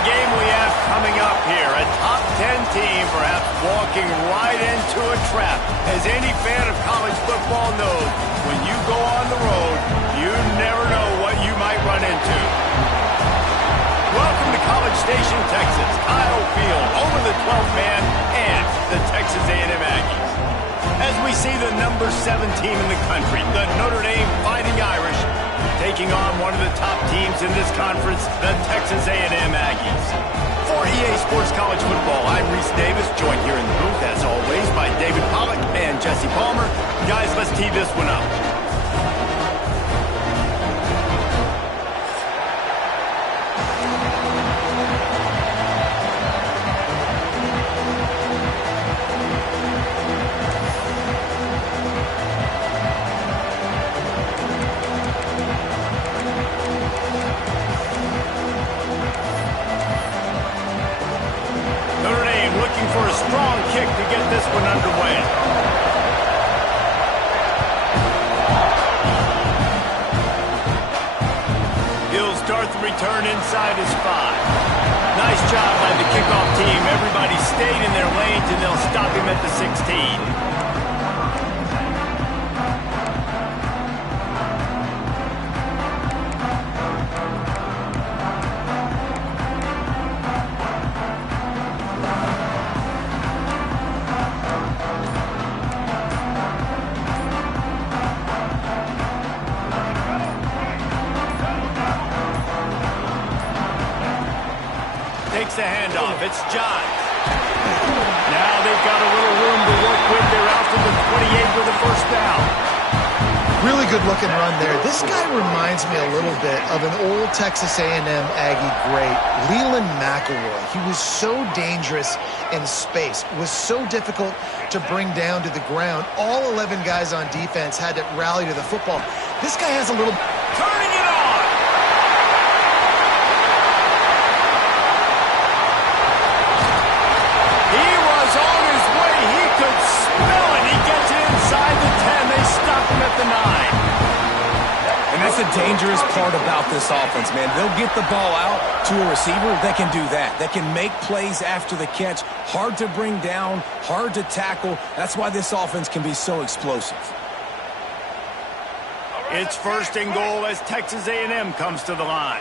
the game we have coming up here. A top 10 team perhaps walking right into a trap. As any fan of college football knows, when you go on the road, you never know what you might run into. Welcome to College Station, Texas. Kyle Field, home of the 12th man, and the Texas A&M Aggies. As we see the number 7 team in the country, the Notre Dame Fighting Irish, taking on one of the top teams in this conference, the Texas A&M Aggies. For EA Sports College Football, I'm Reese Davis, joined here in the booth, as always, by David Pollack and Jesse Palmer. Guys, let's tee this one up. For a strong kick to get this one underway. He'll start the return inside his 5. Nice job by the kickoff team. Everybody stayed in their lanes, and they'll stop him at the 16. Takes the handoff. It's John. Now they've got a little room to work with. They're out to the 28 with a first down. Really good looking run there. This guy reminds me a little bit of an old Texas A&M Aggie great, Leland McElroy. He was so dangerous in space, was so difficult to bring down to the ground. All 11 guys on defense had to rally to the football. This guy has a little... Turning it on! The 9. And that's the dangerous part about this offense, man. They'll get the ball out to a receiver. They can do that. They can make plays after the catch. Hard to bring down, hard to tackle. That's why this offense can be so explosive. It's first and goal as Texas A&M comes to the line.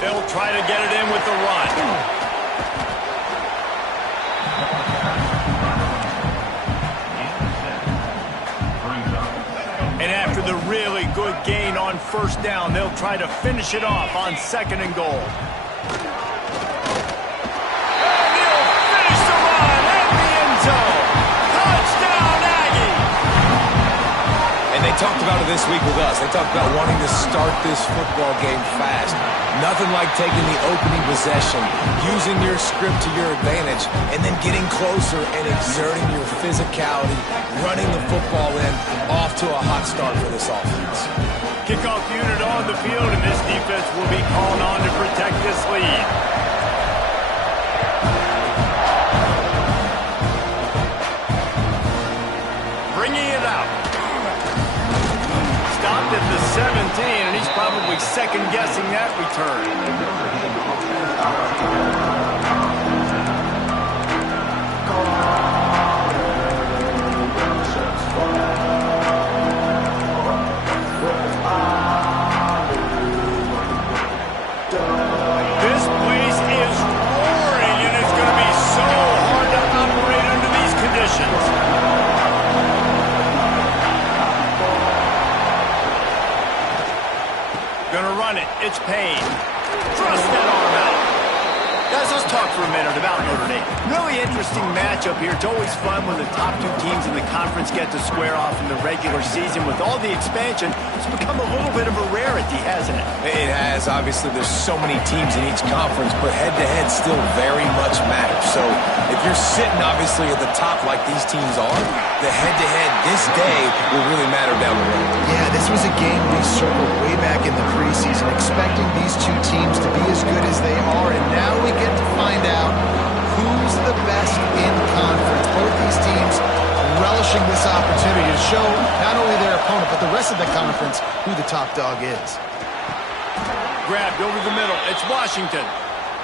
They'll try to get it in with the run. And after the really good gain on first down, they'll try to finish it off on second and goal. And they'll finish the run in the end zone. Touchdown, Aggie! And they talked about it this week with us. They talked about wanting to start this football game fast. Nothing like taking the opening possession, using your script to your advantage, and then getting closer and exerting your physicality, running the football in, off to a hot start for this offense. Kickoff unit on the field, and this defense will be called on to protect this lead. Bringing it out. Stopped at the 17, and he's probably second-guessing that return. This place is roaring, and it's going to be so hard to operate under these conditions. Gonna run it. It's Payne. Thrust that arm out. Guys, let's talk for a minute about Notre Dame. Really interesting matchup here. It's always fun when the top 2 teams in the conference get to square off in the regular season. With all the expansion, it's become a little bit of a rarity, hasn't it? It has. Obviously, there's so many teams in each conference, but head-to-head still very much matters. So if you're sitting, obviously, at the top like these teams are, the head-to-head this day will really matter down the road. Yeah, this was a game we circled way back in the preseason, expecting these 2 teams to be as good as they are, and now we get to find out who's the best in conference. Both these teams relishing this opportunity to show not only their opponent, but the rest of the conference who the top dog is. Grabbed over the middle. It's Washington.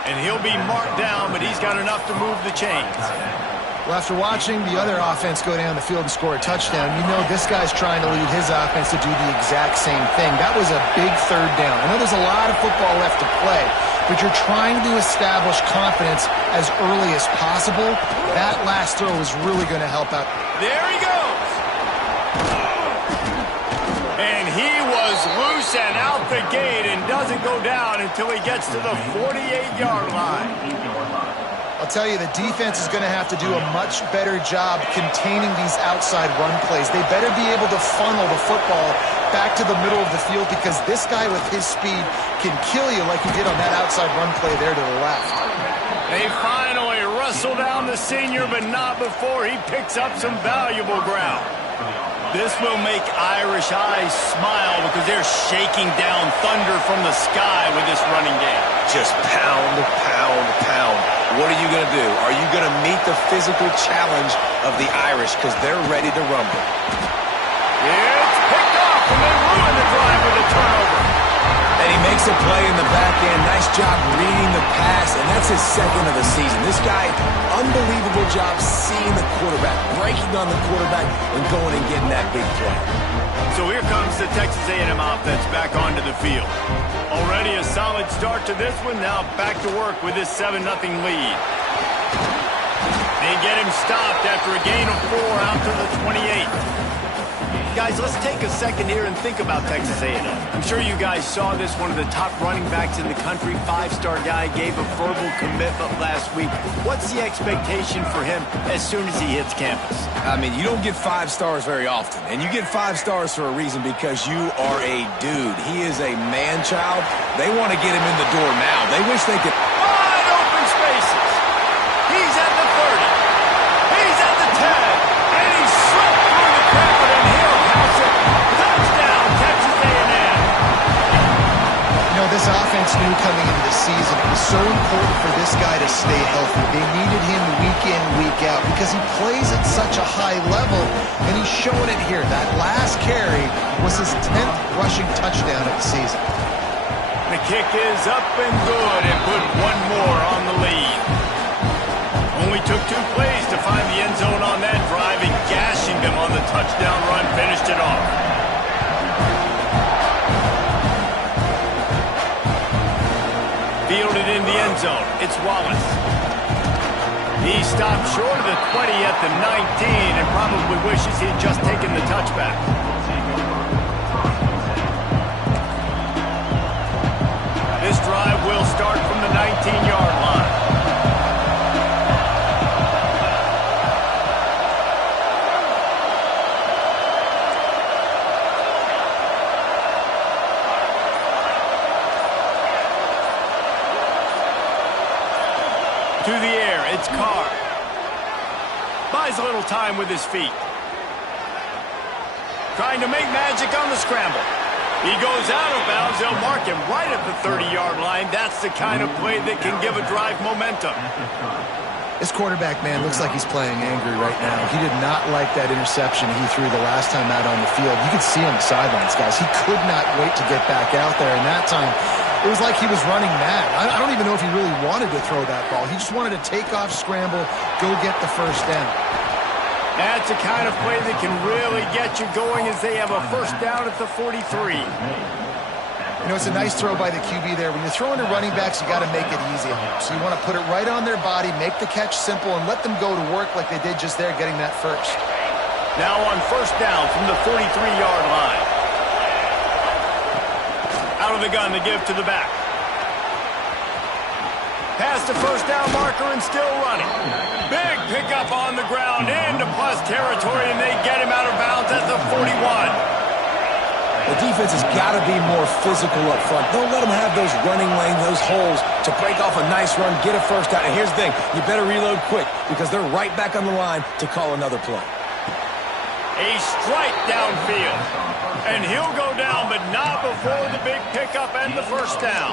And he'll be marked down, but he's got enough to move the chains. Well, after watching the other offense go down the field and score a touchdown, you know this guy's trying to lead his offense to do the exact same thing. That was a big third down. I know there's a lot of football left to play, but you're trying to establish confidence as early as possible. That last throw is really going to help out. There he goes. And he was loose and out the gate and doesn't go down until he gets to the 48-yard line. I'll tell you, the defense is going to have to do a much better job containing these outside run plays. They better be able to funnel the football back to the middle of the field because this guy with his speed can kill you like he did on that outside run play there to the left. They finally wrestle down the senior, but not before he picks up some valuable ground. This will make Irish eyes smile because they're shaking down thunder from the sky with this running game. Just pound, pound, pound. What are you going to do? Are you going to meet the physical challenge of the Irish because they're ready to rumble? It's picked off, and they ruin the drive with a turnover. And he makes a play in the back end. Nice job reading the pass, and that's his second of the season. This guy, unbelievable job seeing the quarterback, breaking on the quarterback, and going and getting that big play. So here comes the Texas A&M offense back onto the field. Already a solid start to this one. Now back to work with this 7-0 lead. They get him stopped after a gain of 4 out to the 28. Guys, let's take a second here and think about Texas A&M. I'm sure you guys saw this. One of the top running backs in the country, 5-star guy, gave a verbal commitment last week. What's the expectation for him as soon as he hits campus? I mean, you don't get 5 stars very often, and you get 5 stars for a reason because you are a dude. He is a man-child. They want to get him in the door now. They wish they could... Wide open spaces. He's at the 30. He's at the 10. And he's slipped through the crowd, and he'll pass it. Touchdown, Texas A&M. You know, this offense knew coming into the season it was so important for this guy to stay healthy. They needed him week in, week out because he plays at such a high level, and he's showing it here. That last carry was his 10th rushing touchdown of the season. The kick is up and good and put one more on the lead. Only took 2 plays to find the end zone on that drive, and gashing them on the touchdown run finished it off. Fielded in the end zone. It's Wallace. He stopped short of the 20 at the 19 and probably wishes he had just taken the touchback. This drive will start from the 19-yard line. To the air, it's Carr. Buys a little time with his feet. Trying to make magic on the scramble. He goes out of bounds. They'll mark him right at the 30-yard line. That's the kind of play that can give a drive momentum. This quarterback, man, looks like he's playing angry right now. He did not like that interception he threw the last time out on the field. You could see on the sidelines, guys. He could not wait to get back out there, and that time it was like he was running mad. I don't even know if he really wanted to throw that ball. He just wanted to take off, scramble, go get the first down. That's the kind of play that can really get you going as they have a first down at the 43. You know, it's a nice throw by the QB there. When you're throwing to running backs, you got to make it easy on them. So you want to put it right on their body, make the catch simple, and let them go to work like they did just there, getting that first. Now on first down from the 43-yard line. Out of the gun to give to the back. Past the first down marker and still running. Big pickup on the ground into plus territory, and they get him out of bounds at the 41. The defense has got to be more physical up front. Don't let them have those running lanes, those holes to break off a nice run, get a first down. And here's the thing, you better reload quick because they're right back on the line to call another play. A strike downfield. And he'll go down, but not before the big pickup and the first down.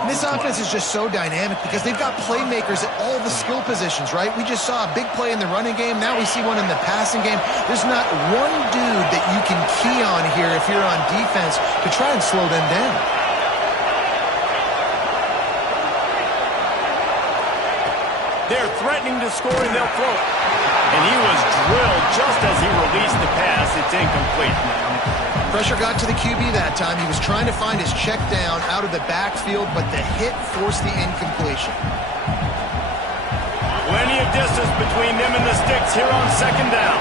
And this offense is just so dynamic because they've got playmakers at all the skill positions, right? We just saw a big play in the running game. Now we see one in the passing game. There's not one dude that you can key on here if you're on defense to try and slow them down. They're threatening to score, and they'll throw it. And he was drilled just as he released the pass. It's incomplete. Pressure got to the QB that time. He was trying to find his check down out of the backfield, but the hit forced the incompletion. Plenty of distance between them and the sticks here on second down.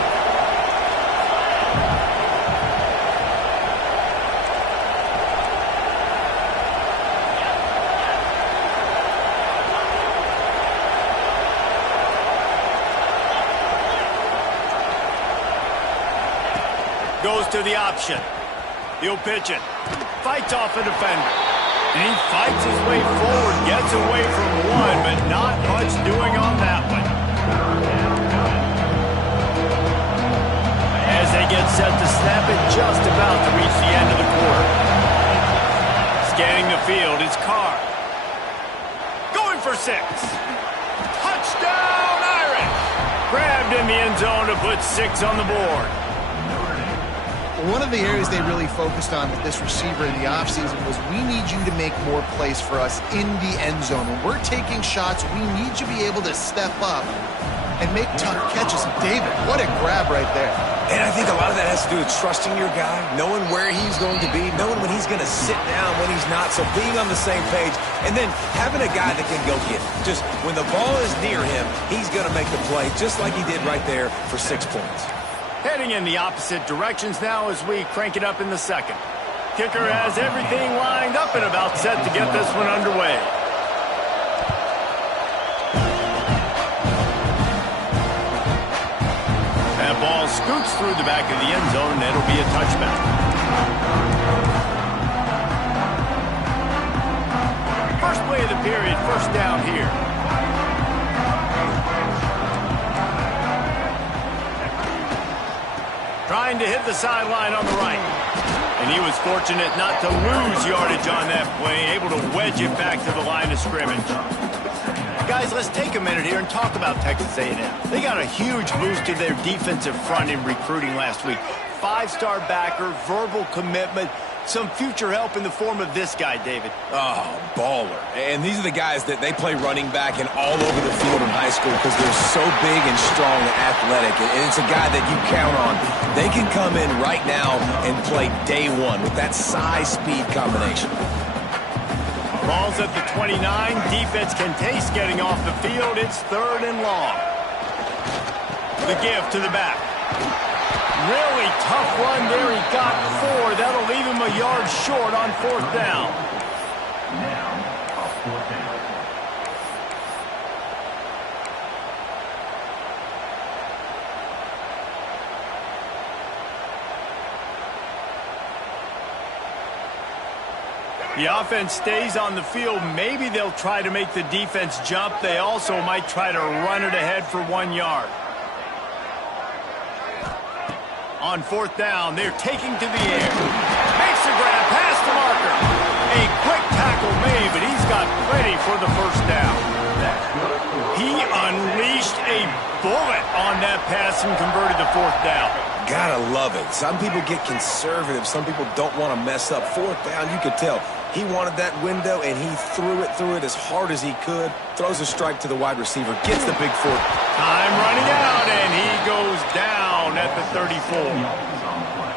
Goes to the option. He'll pitch it. Fights off a defender. And he fights his way forward. Gets away from one, but not much doing on that one. As they get set to snap it, just about to reach the end of the quarter. Scanning the field, it's Carr. Going for 6. Touchdown, Irish! Grabbed in the end zone to put 6 on the board. One of the areas they really focused on with this receiver in the offseason was we need you to make more plays for us in the end zone. When we're taking shots, we need you to be able to step up and make tough catches. David, what a grab right there. And I think a lot of that has to do with trusting your guy, knowing where he's going to be, knowing when he's going to sit down, when he's not. So being on the same page, and then having a guy that can go get it. Just when the ball is near him, he's going to make the play, just like he did right there for 6 points. Heading in the opposite directions now as we crank it up in the second. Kicker has everything lined up and about set to get this one underway. That ball scoots through the back of the end zone, and it'll be a touchback. First play of the period, first down here. Trying to hit the sideline on the right. And he was fortunate not to lose yardage on that play, able to wedge it back to the line of scrimmage. Guys, let's take a minute here and talk about Texas A&M. They got a huge boost to their defensive front in recruiting last week. 5-star backer, verbal commitment, some future help in the form of this guy, David. Oh, baller. And these are the guys that they play running back and all over the field in high school because they're so big and strong and athletic. And it's a guy that you count on. They can come in right now and play day one with that size-speed combination. Ball's at the 29. Defense can taste getting off the field. It's 3rd and long. The give to the back. Really tough run there. He got 4. That'll leave him a yard short on 4th down. The offense stays on the field. Maybe they'll try to make the defense jump. They also might try to run it ahead for 1 yard. On 4th down, they're taking to the air. Makes the grab past the marker. A quick tackle made, but he's got plenty for the first down. He unleashed a bullet on that pass and converted the 4th down. Gotta love it. Some people get conservative. Some people don't want to mess up. 4th down, you could tell. He wanted that window, and he threw it as hard as he could. Throws a strike to the wide receiver. Gets the big 4. Time running out, and he goes down at the 34.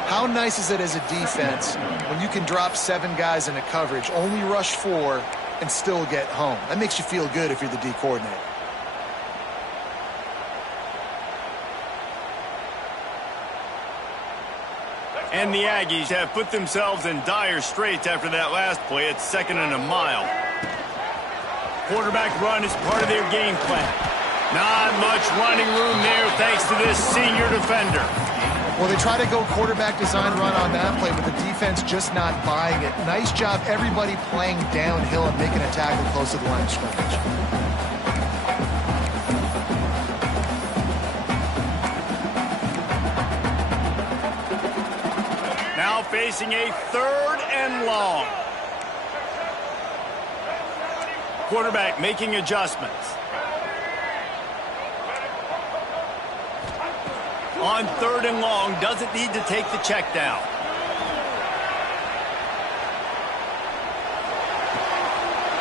How nice is it as a defense when you can drop 7 guys into coverage, only rush 4, and still get home? That makes you feel good if you're the D coordinator. And the Aggies have put themselves in dire straits after that last play. It's 2nd and a mile. Quarterback run is part of their game plan. Not much running room there thanks to this senior defender. Well, they try to go quarterback design run on that play, but the defense just not buying it. Nice job, everybody playing downhill and making a tackle close to the line of scrimmage. facing a 3rd and long. Quarterback making adjustments. On 3rd and long, doesn't need to take the check down.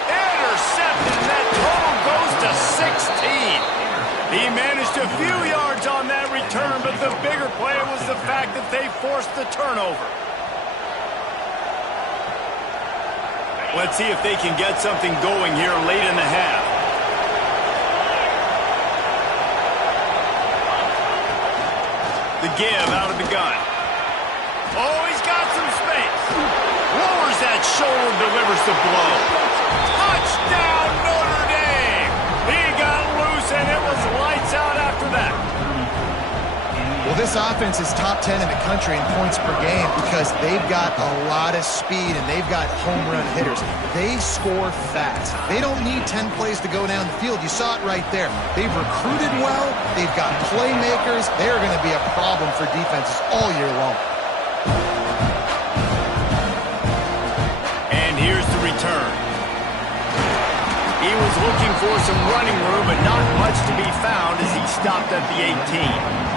Intercepted, and that total goes to 16. He managed a few yards on that return, but the bigger play was the fact that they forced the turnover. Let's see if they can get something going here late in the half. The give out of the gun. Oh, he's got some space. Lowers that shoulder, delivers the blow. Touchdown, Notre Dame! He got loose, and it was lights out after that. Well, this offense is top 10 in the country in points per game because they've got a lot of speed and they've got home run hitters. They score fast. They don't need 10 plays to go down the field. You saw it right there. They've recruited well. They've got playmakers. They're going to be a problem for defenses all year long. And here's the return. He was looking for some running room, but not much to be found as he stopped at the 18.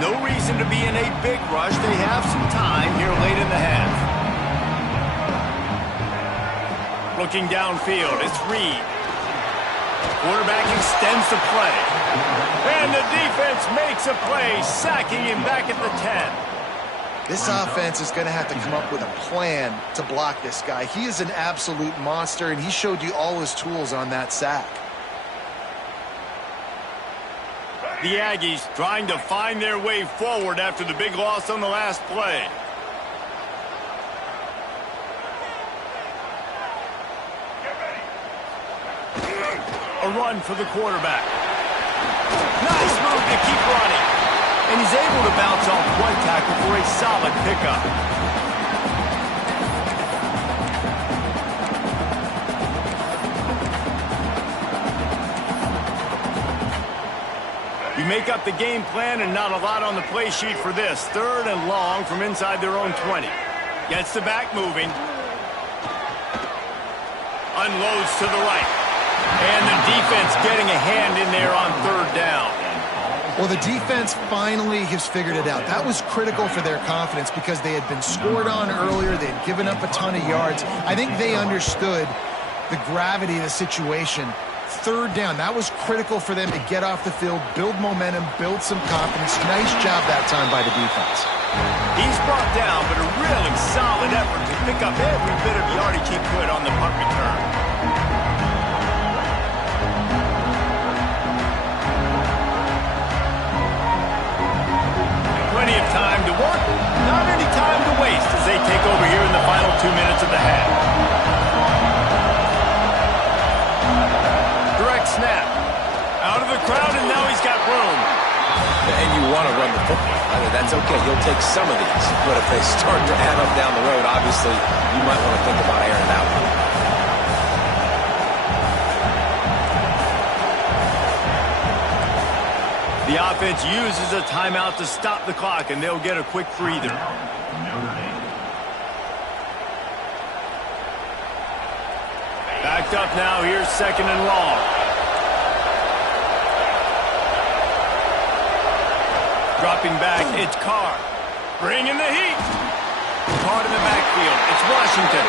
No reason to be in a big rush. They have some time here late in the half. Looking downfield, it's Reed. Quarterback extends the play. And the defense makes a play, sacking him back at the 10. This offense is going to have to come up with a plan to block this guy. He is an absolute monster, and he showed you all his tools on that sack. The Aggies trying to find their way forward after the big loss on the last play. A run for the quarterback. Nice move to keep running. And he's able to bounce off one tackle for a solid pickup. You make up the game plan and not a lot on the play sheet for this. 3rd and long from inside their own 20. Gets the back moving. Unloads to the right. And the defense getting a hand in there on 3rd down. Well, the defense finally has figured it out. That was critical for their confidence because they had been scored on earlier. They had given up a ton of yards. I think they understood the gravity of the situation. 3rd down, that was critical for them to get off the field, build momentum, build some confidence. Nice job that time by the defense. He's brought down, but a really solid effort to pick up every bit of yardage he could on the punt return. Plenty of time to work, not any time to waste as they take over here in the final 2 minutes of the half. Snap. Out of the crowd, and now he's got room. And you want to run the football. I mean, that's okay. You'll take some of these. But if they start to add up down the road, obviously, you might want to think about airing it out. The offense uses a timeout to stop the clock, and they'll get a quick breather. Backed up now. Here's 2nd and long. Dropping back, it's Carr. Bringing the heat. Caught in the backfield. It's Washington.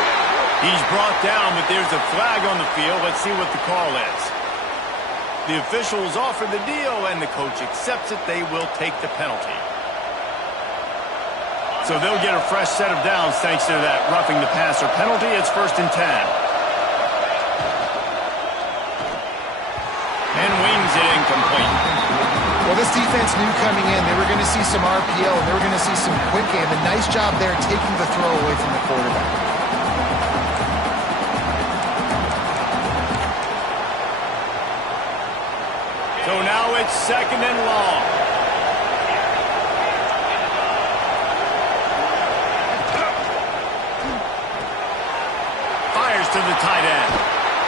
He's brought down, but there's a flag on the field. Let's see what the call is. The officials offer the deal, and the coach accepts it. They will take the penalty. So they'll get a fresh set of downs thanks to that roughing the passer penalty. It's 1st and 10. And wings it incomplete. Well, this defense knew coming in they were going to see some RPO and they were going to see some quick game. A nice job there taking the throw away from the quarterback. So now it's 2nd and long. to the tight end.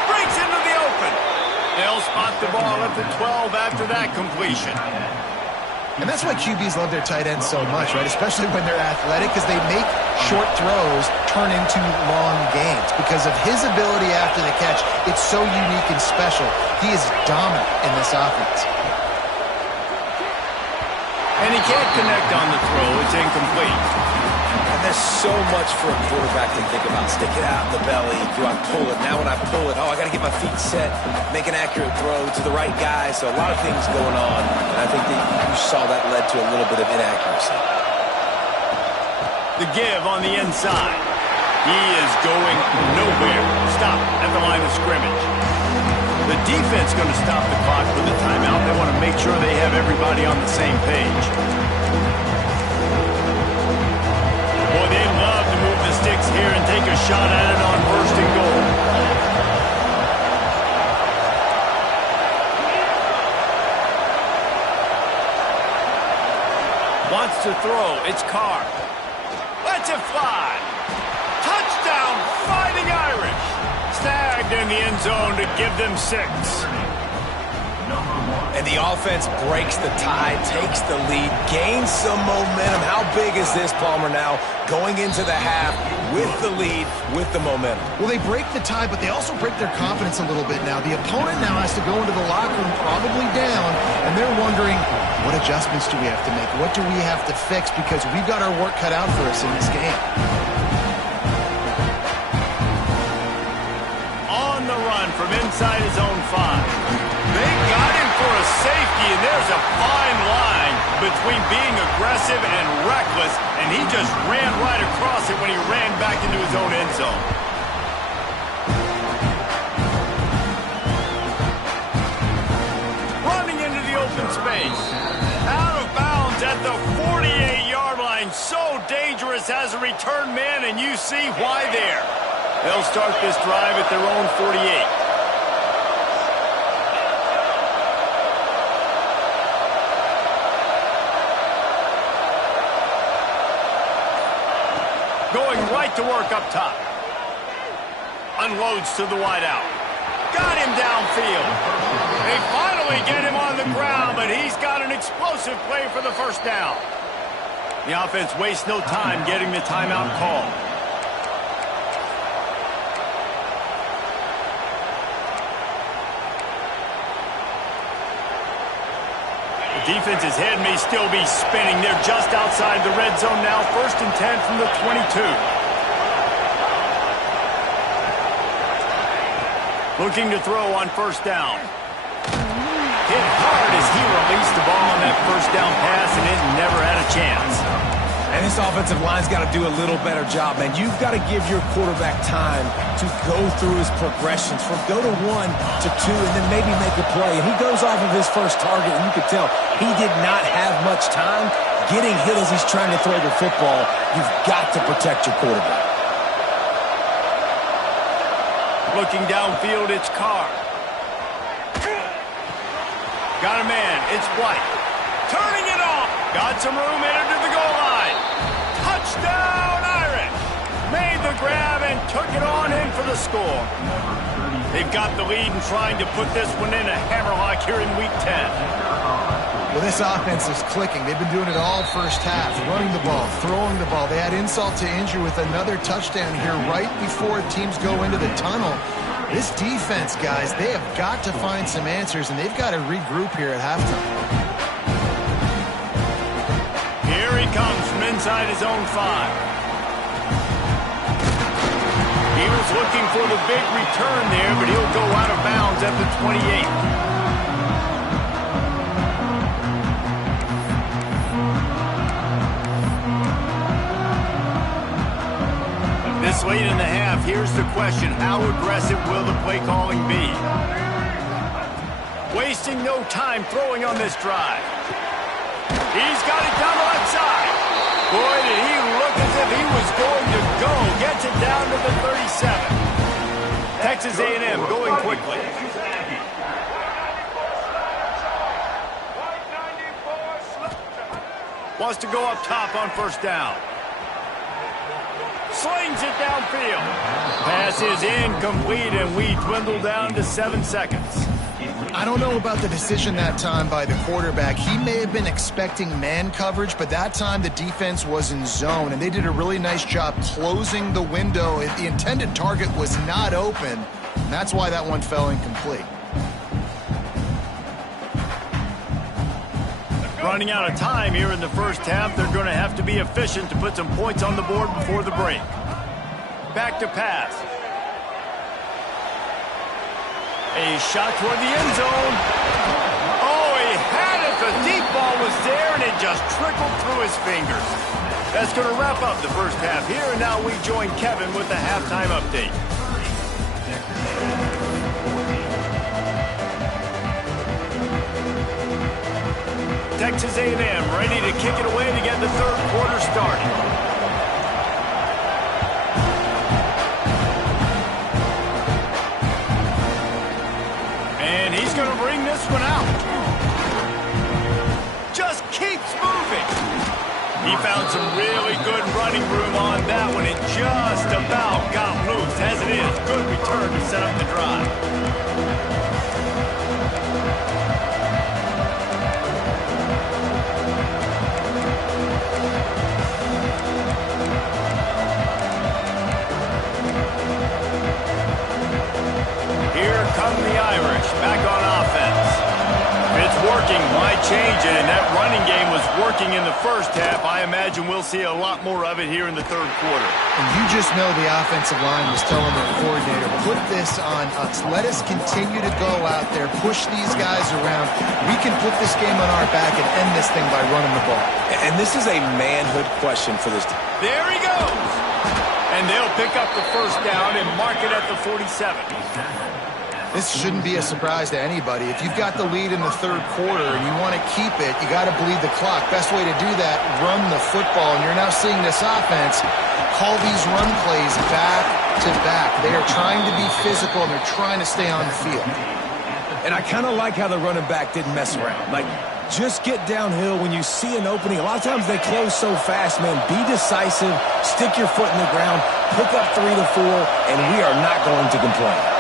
Breaks into the open. They'll spot the ball at the 12 after that completion. And that's why QBs love their tight ends so much, right? Especially when they're athletic, because they make short throws turn into long gains. Because of his ability after the catch, it's so unique and special. He is dominant in this offense. And he can't connect on the throw. It's incomplete. And there's so much for a quarterback to think about. Stick it out in the belly. Do I pull it? Now when I pull it, I got to get my feet set, make an accurate throw to the right guy. So a lot of things going on. And I think that you saw that led to a little bit of inaccuracy. The give on the inside. He is going nowhere. Stop at the line of scrimmage. The defense going to stop the clock with a timeout. They want to make sure they have everybody on the same page. Boy, they love to move the sticks here and take a shot at it on first and goal. Wants to throw. It's Carr. Lets it fly. Touchdown, Fighting Irish. Snagged in the end zone to give them 6. And the offense breaks the tie, takes the lead, gains some momentum. How big is this, Palmer, now going into the half with the lead, with the momentum? Well, they break the tie, but they also break their confidence a little bit now. The opponent now has to go into the locker room probably down, and they're wondering, what adjustments do we have to make? What do we have to fix? Because we've got our work cut out for us in this game. On the run from inside his own 5. They got him for a safety, and there's a fine line between being aggressive and reckless, and he just ran right across it when he ran back into his own end zone. Running into the open space. Out of bounds at the 48-yard line. So dangerous as a return man, and you see why there. They'll start this drive at their own 48. Going right to work up top. Unloads to the wideout. Got him downfield. They finally get him on the ground, but he's got an explosive play for the first down. The offense wastes no time getting the timeout call. Defense's head may still be spinning. They're just outside the red zone now. 1st and 10 from the 22. Looking to throw on first down. Hit hard as he released the ball on that first down pass, and it never had a chance. And this offensive line's got to do a little better job, man. You've got to give your quarterback time to go through his progressions, from go to 1 to 2, and then maybe make a play. And he goes off of his first target, and you could tell he did not have much time getting hit as he's trying to throw the football. You've got to protect your quarterback. Looking downfield, it's Carr. Got a man. It's White. Turning it off. Got some room headed to the goal line. Touchdown, Irish. Made the grab and took it on in for the score. They've got the lead and trying to put this one in a hammerlock here in Week 10. Well, this offense is clicking. They've been doing it all first half, running the ball, throwing the ball. They had insult to injury with another touchdown here right before teams go into the tunnel. This defense, guys, they have got to find some answers, and they've got to regroup here at halftime. Here he comes from inside his own 5. He was looking for the big return there, but he'll go out of bounds at the 28. This late in the half, here's the question. How aggressive will the play calling be? Wasting no time throwing on this drive. He's got it down the left side. Boy, did he look as if he was going to go. Gets it down to the 37. Texas A&M going quickly. Wants to go up top on first down. Slings it downfield. Pass pass is incomplete, and we dwindle down to 7 seconds. I don't know about the decision that time by the quarterback. He may have been expecting man coverage, but that time the defense was in zone, and they did a really nice job closing the window. If the intended target was not open, that's why that one fell incomplete. Running out of time here in the first half, they're going to have to be efficient to put some points on the board before the break. Back to pass. A shot toward the end zone. Oh, he had it. The deep ball was there, and it just trickled through his fingers. That's going to wrap up the first half here, and now we join Kevin with the halftime update. Texas A&M ready to kick it away to get the third quarter started. And he's going to bring this one out. Just keeps moving. He found some really good running room on that one. It just about got loose. As it is, good return to set up the drive. Come the Irish, back on offense. It's working. Why change it? And that running game was working in the first half. I imagine we'll see a lot more of it here in the third quarter. And you just know the offensive line was telling their coordinator, put this on us. Let us continue to go out there, push these guys around. We can put this game on our back and end this thing by running the ball. And this is a manhood question for this team. There he goes. And they'll pick up the first down and mark it at the 47. This shouldn't be a surprise to anybody. If you've got the lead in the third quarter and you want to keep it, you got to bleed the clock. Best way to do that, run the football. And you're now seeing this offense call these run plays back to back. They are trying to be physical, and they're trying to stay on the field. And I kind of like how the running back didn't mess around. Like, just get downhill when you see an opening. A lot of times they close so fast, man. Be decisive, stick your foot in the ground, pick up 3 to 4, and we are not going to complain.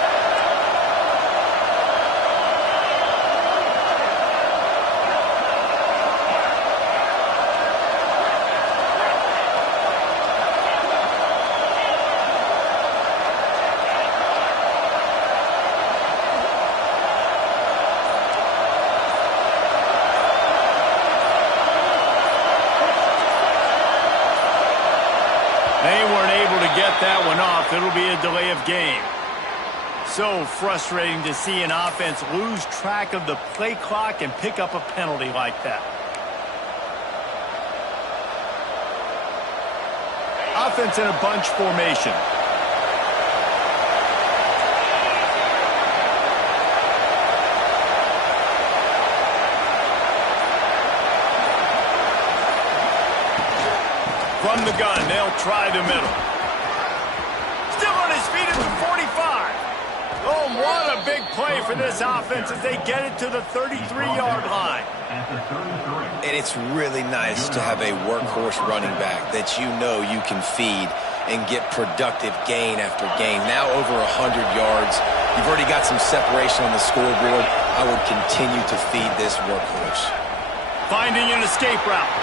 That one off. It'll be a delay of game. So frustrating to see an offense lose track of the play clock and pick up a penalty like that. Offense in a bunch formation. From the gun, they'll try the middle. Feet at the 45. Oh, what a big play for this offense as they get it to the 33-yard line. And it's really nice to have a workhorse running back that you know you can feed and get productive gain after gain. Now over 100 yards. You've already got some separation on the scoreboard. I would continue to feed this workhorse. Finding an escape route.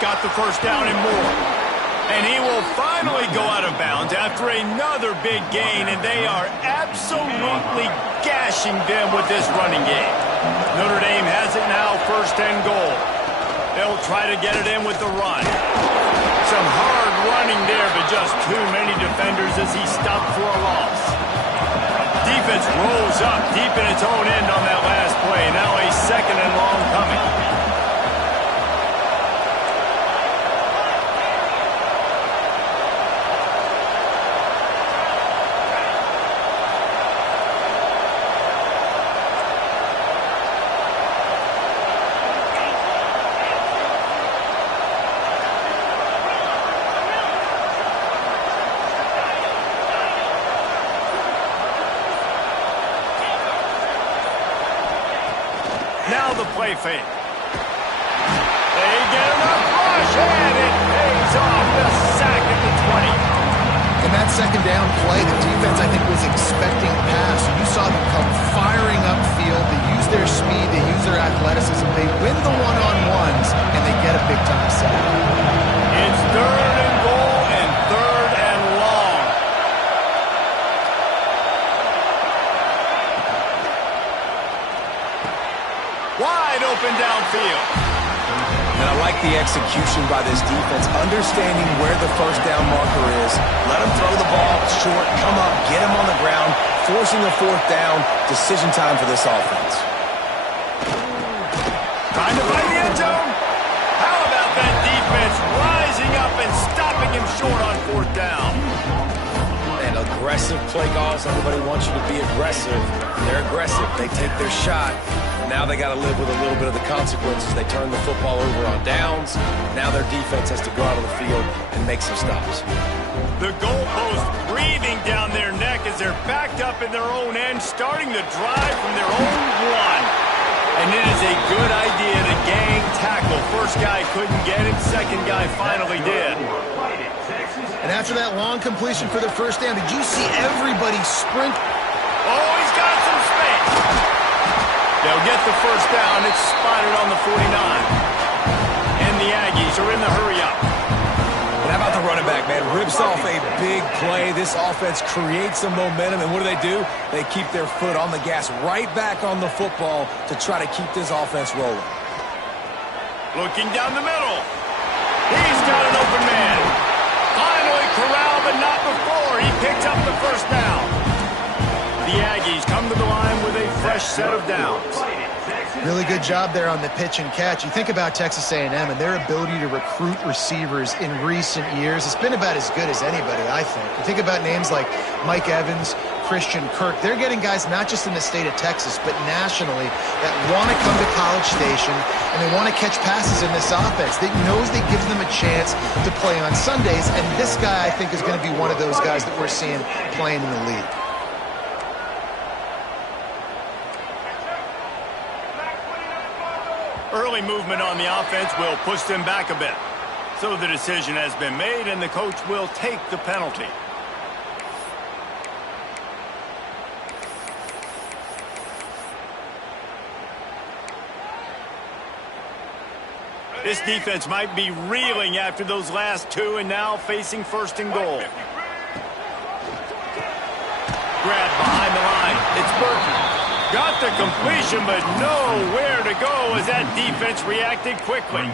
Got the first down and more. And he will finally go out of bounds after another big gain, and they are absolutely gashing them with this running game. Notre Dame has it now, 1st and goal. They'll try to get it in with the run. Some hard running there, but just too many defenders as he stopped for a loss. Defense rolls up deep in its own end on that last play. Now a 2nd and long coming. Now the play fake. They get him a rush, and it pays off. The sack at the 20. In that second down play, the defense, I expecting pass. You saw them come firing upfield. They use their speed. They use their athleticism. They win the one-on-ones, and they get a big-time sack. It's 3rd and goal and 3rd and long. Wide open downfield. And I like the execution by this defense, understanding where the first down marker is. Let him throw the ball short, come up, get him on the ground, forcing a 4th down. Decision time for this offense. Trying to find the end zone. How about that defense rising up and stopping him short on 4th down? And aggressive play calls. Everybody wants you to be aggressive. They're aggressive. They take their shot. Now they got to live with a little bit of the consequences. They turn the football over on downs. Now their defense has to go out on the field and make some stops. The goalpost breathing down their neck as they're backed up in their own end, starting the drive from their own 1. And it is a good idea to gang tackle. First guy couldn't get it. Second guy finally did. And after that long completion for the first down, did you see everybody sprint? Oh, he's got some space. They'll get the first down. It's spotted on the 49. And the Aggies are in the hurry-up. And how about the running back, man? Rips off a big play. This offense creates some momentum. And what do? They keep their foot on the gas right back on the football to try to keep this offense rolling. Looking down the middle. He's got an open man. Finally corralled, but not before. He picked up the first down. The Aggies come to the line with a fresh set of downs. Really good job there on the pitch and catch. You think about Texas A&M and their ability to recruit receivers in recent years. It's been about as good as anybody, I think. You think about names like Mike Evans, Christian Kirk. They're getting guys not just in the state of Texas, but nationally that want to come to College Station and they want to catch passes in this offense. They knows they gives them a chance to play on Sundays, and this guy, I think, is going to be one of those guys that we're seeing playing in the league. Early movement on the offense will push them back a bit. So the decision has been made, and the coach will take the penalty. This defense might be reeling after those last 2 and now facing 1st and goal. Grab behind the line. It's Burton. Got the completion, but nowhere to go as that defense reacted quickly.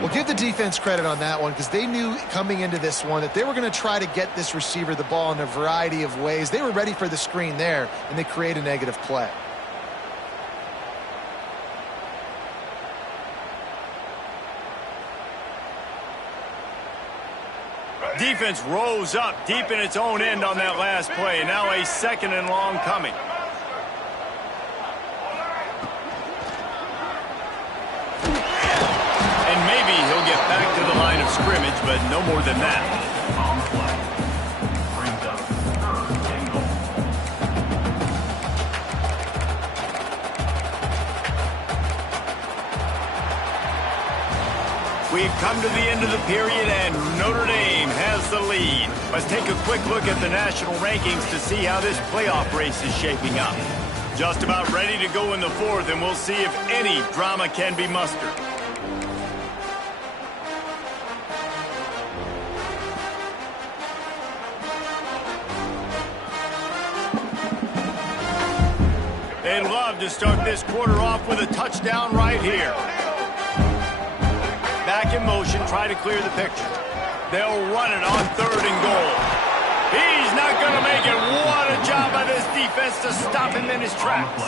Well, give the defense credit on that one because they knew coming into this one that they were going to try to get this receiver the ball in a variety of ways. They were ready for the screen there, and they create a negative play. Defense rose up deep in its own end on that last play. Now a 2nd and long coming. He'll get back to the line of scrimmage, but no more than that. We've come to the end of the period, and Notre Dame has the lead. Let's take a quick look at the national rankings to see how this playoff race is shaping up. Just about ready to go in the 4th, and we'll see if any drama can be mustered. They'd love to start this quarter off with a touchdown right here. Back in motion, try to clear the picture. They'll run it on 3rd and goal. He's not going to make it. What a job by this defense to stop him in his tracks.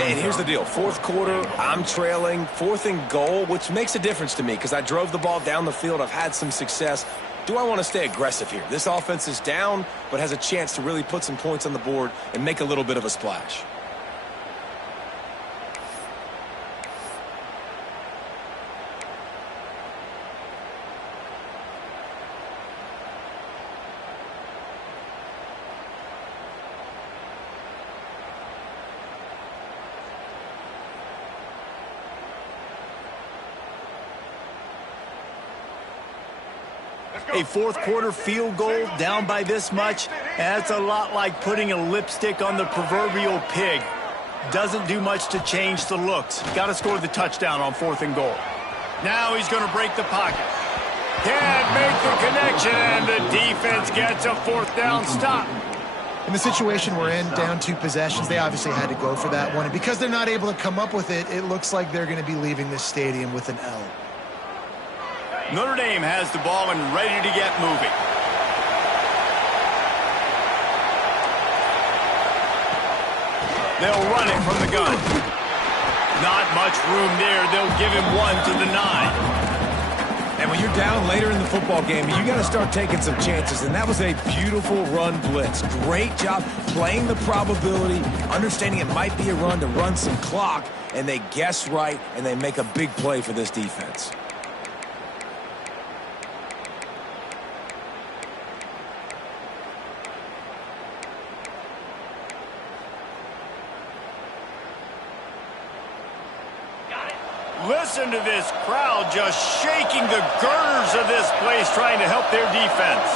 And here's the deal. 4th quarter, I'm trailing. 4th and goal, which makes a difference to me because I drove the ball down the field. I've had some success. Do I want to stay aggressive here? This offense is down, but has a chance to really put some points on the board and make a little bit of a splash. A fourth-quarter field goal down by this much, that's a lot like putting a lipstick on the proverbial pig. Doesn't do much to change the looks. Got to score the touchdown on 4th and goal. Now he's going to break the pocket. Can't make the connection, and the defense gets a 4th down stop. In the situation we're in, down 2 possessions, they obviously had to go for that one. And because they're not able to come up with it, it looks like they're going to be leaving this stadium with an L. Notre Dame has the ball and ready to get moving. They'll run it from the gun. Not much room there. They'll give him 1 to the 9. And when you're down later in the football game, you got to start taking some chances. And that was a beautiful run blitz. Great job playing the probability, understanding it might be a run to run some clock, and they guess right, and they make a big play for this defense. Listen to this crowd just shaking the girders of this place, trying to help their defense.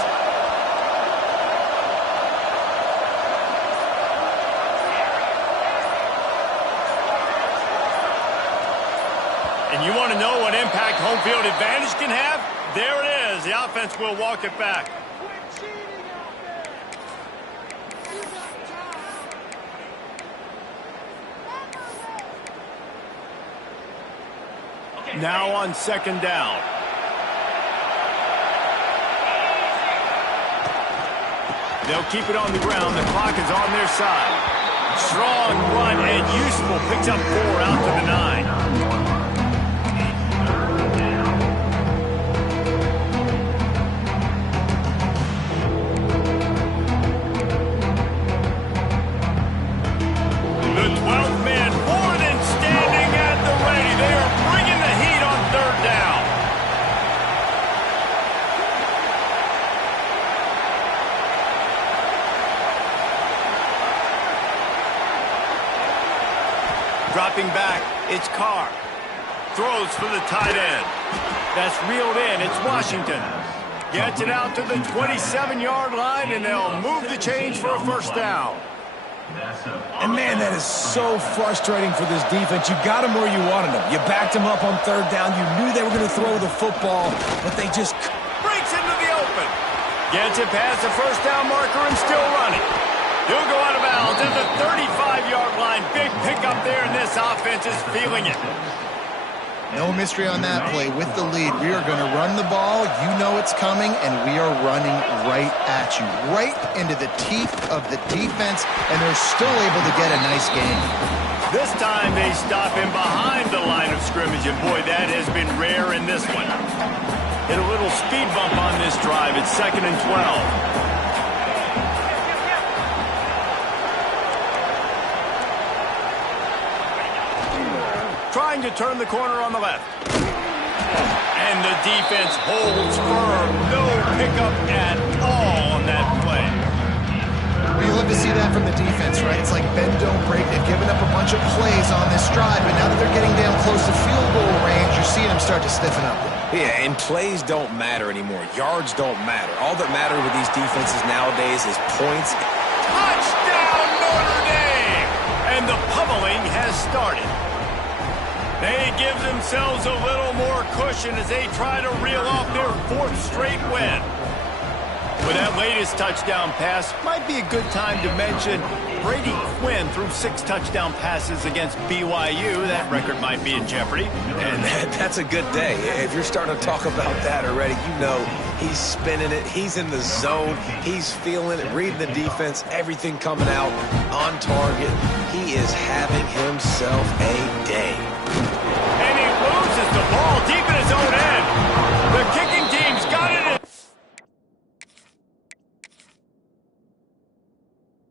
And you want to know what impact home field advantage can have? There it is. The offense will walk it back. Now on 2nd down. They'll keep it on the ground. The clock is on their side. Strong run and useful. Picks up 4 out to the 9. The 12th man more than standing at the ready. They are bringing the heat on 3rd down. Dropping back, it's Carr. Throws for the tight end. That's reeled in, it's Washington. Gets it out to the 27-yard line, and they'll move the change for a 1st down. And, man, that is so frustrating for this defense. You got them where you wanted them. You backed them up on 3rd down. You knew they were going to throw the football, but they just breaks into the open. Gets it past the 1st down marker and still running. He'll go out of bounds at the 35-yard line. Big pickup there, and this offense is feeling it. No mystery on that play. With the lead, we are going to run the ball. You know it's coming, and we are running right at you, right into the teeth of the defense, and they're still able to get a nice gain. This time they stop him behind the line of scrimmage, and boy, that has been rare in this one. Hit a little speed bump on this drive. It's 2nd and 12. Trying to turn the corner on the left. And the defense holds firm. No pickup at all on that play. Well, you love to see that from the defense, right? It's like bend, don't break. They've given up a bunch of plays on this drive, but now that they're getting down close to field goal range, you're seeing them start to stiffen up. Yeah, and plays don't matter anymore. Yards don't matter. All that matters with these defenses nowadays is points. Touchdown, Notre Dame! And the pummeling has started. They give themselves a little more cushion as they try to reel off their 4th straight win. With that latest touchdown pass, might be a good time to mention Brady Quinn threw 6 touchdown passes against BYU. That record might be in jeopardy. And that's a good day. If you're starting to talk about that already, you know he's spinning it. He's in the zone. He's feeling it, reading the defense, everything coming out on target. He is having himself a